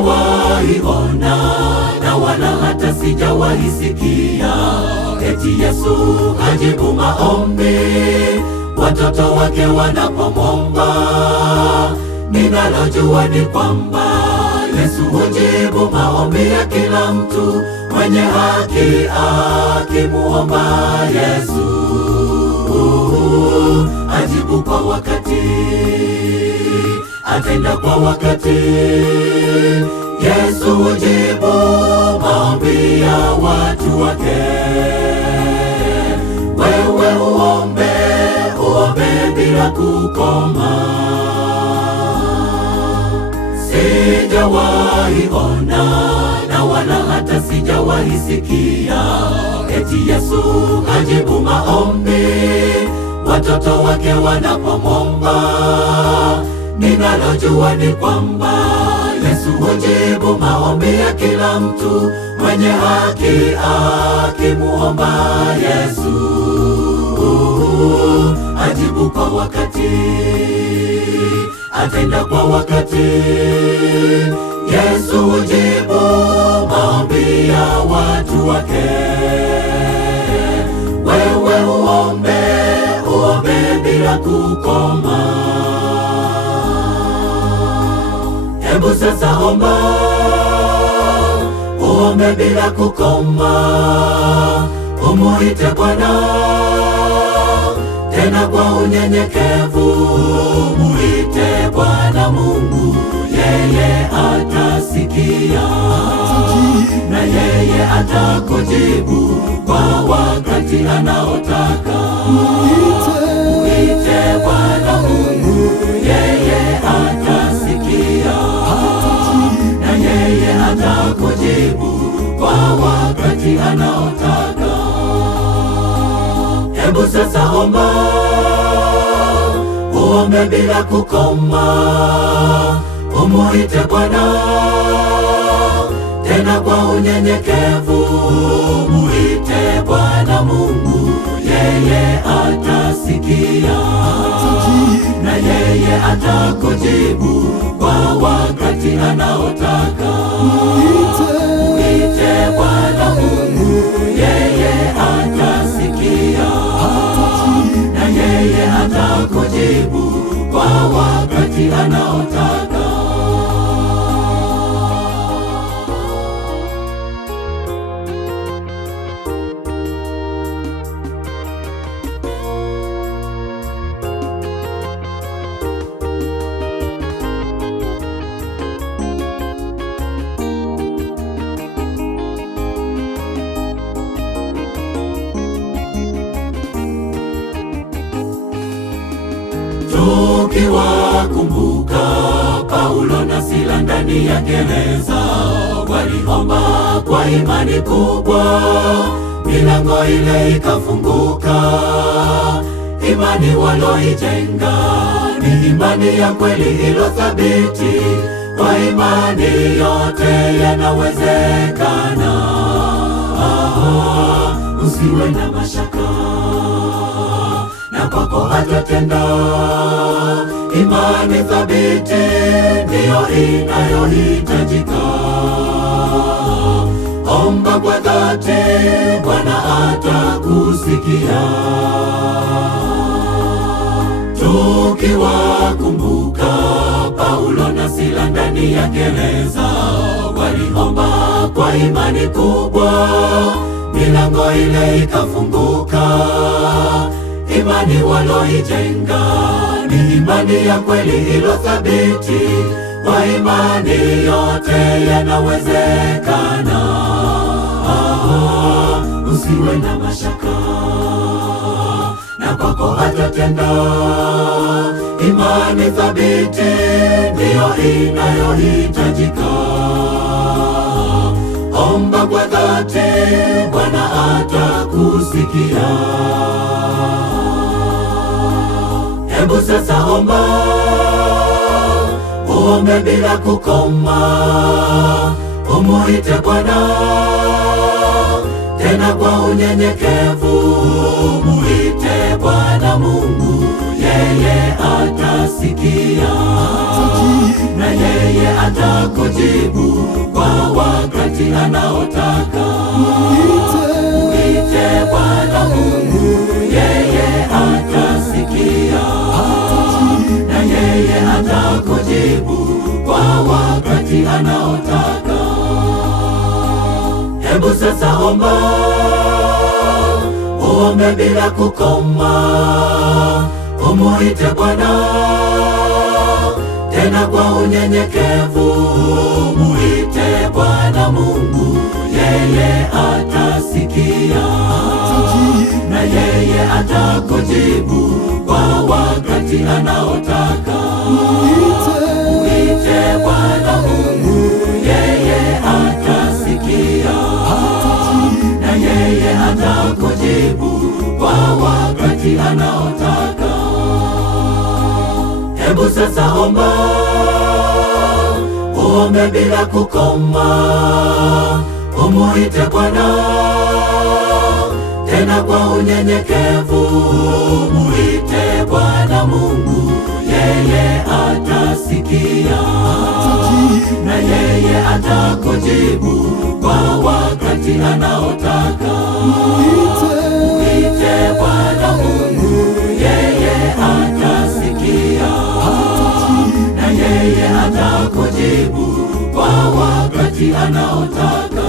sijawahi ona na wala hata sijawahi sikia eti Yesu hajibu maombi watoto wake wanapomwomba. Ninalojua ni kwamba Yesu hujibu maombi ya kila mtu mwenye haki akimuomba Yesu. Ajibu kwa wakati, atenda kwa wakati. Yesu hujibu maombi ya watu wake. Wewe uombe, uombe bila kukoma. Sijawahi ona na wala hata sijawahi sikia eti Yesu hajibu maombi watoto wake wanapomwomba. Ninalojua ni kwamba Yesu hujibu maombi ya kila mtu mwenye haki akimuomba Yesu. Ajibu kwa wakati, atenda kwa wakati. Yesu hujibu maombi ya watu wake. Wewe uombe, uombe bila kukoma. Hebu sasa omba, uombe bila kukoma. Umuite Bwana tena kwa unyenyekevu. Muite Bwana Mungu, yeye atasikia na yeye atakujibu kwa wakati anaotaka. Muite Bwana Mungu, yeye atasikia na yeye atakujibu kwa wakati anaotaka. Hebu sasa omba, uombe bila kukoma. Umuite Bwana tena kwa unyenyekevu. Muite Bwana Mungu, yeye atasikia na yeye atakujibu kwa wakati anaotaka. Muite Bwana Mungu, yeye atasikia na yeye atakujibu kwa wakati anaotaka. Tukiwakumbuka Paulo na Sila ndani ya gereza, waliomba kwa imani kubwa, milango ile ikafunguka. Imani waloijenga ni imani ya kweli ilo thabiti. Kwa imani yote yanawezekana. Usiwe na mashaka, na kwako atatenda. Imani thabiti ndiyo inayohitajika. Omba kwa dhati, Bwana atakusikia. Tukiwakumbuka Paulo na Sila ndani ya gereza, waliomba kwa imani kubwa, milango ile ikafunguka. Imani waloijenga ni imani ya kweli ilo thabiti. Kwa imani yote yanawezekana. Usiwe na mashaka, na kwako atatenda. Imani thabiti ndiyo inayohitajika. Omba kwa dhati, Bwana atakusikia. Hebu sasa omba, uombe bila kukoma. Umuite Bwana tena kwa unyenyekevu. Muite Bwana Mungu, yeye atasikia, na yeye atakujibu kwa wakati anaotaka. Mwite Bwana Mungu, yeye atasikia, na yeye atakujibu kwa wakati anaotaka. Hebu sasa omba, uombe bila kukoma, umuite Bwana tena kwa unyenyekevu. Muite Bwana Mungu, yeye atasikia, na yeye atakujibu kwa wakati anaotaka. Muite Bwana Mungu, yeye atasikia, na yeye atakujibu kwa wakati anaotaka. Hebu sasa omba, uombe bila kukoma, umuite Bwana tena kwa unyenyekevu. Muite Bwana Mungu, yeye atasikia, na yeye atakujibu kwa wakati anaotaka. Muite Bwana Mungu, yeye atasikia, na yeye atakujibu kwa wakati anaotaka.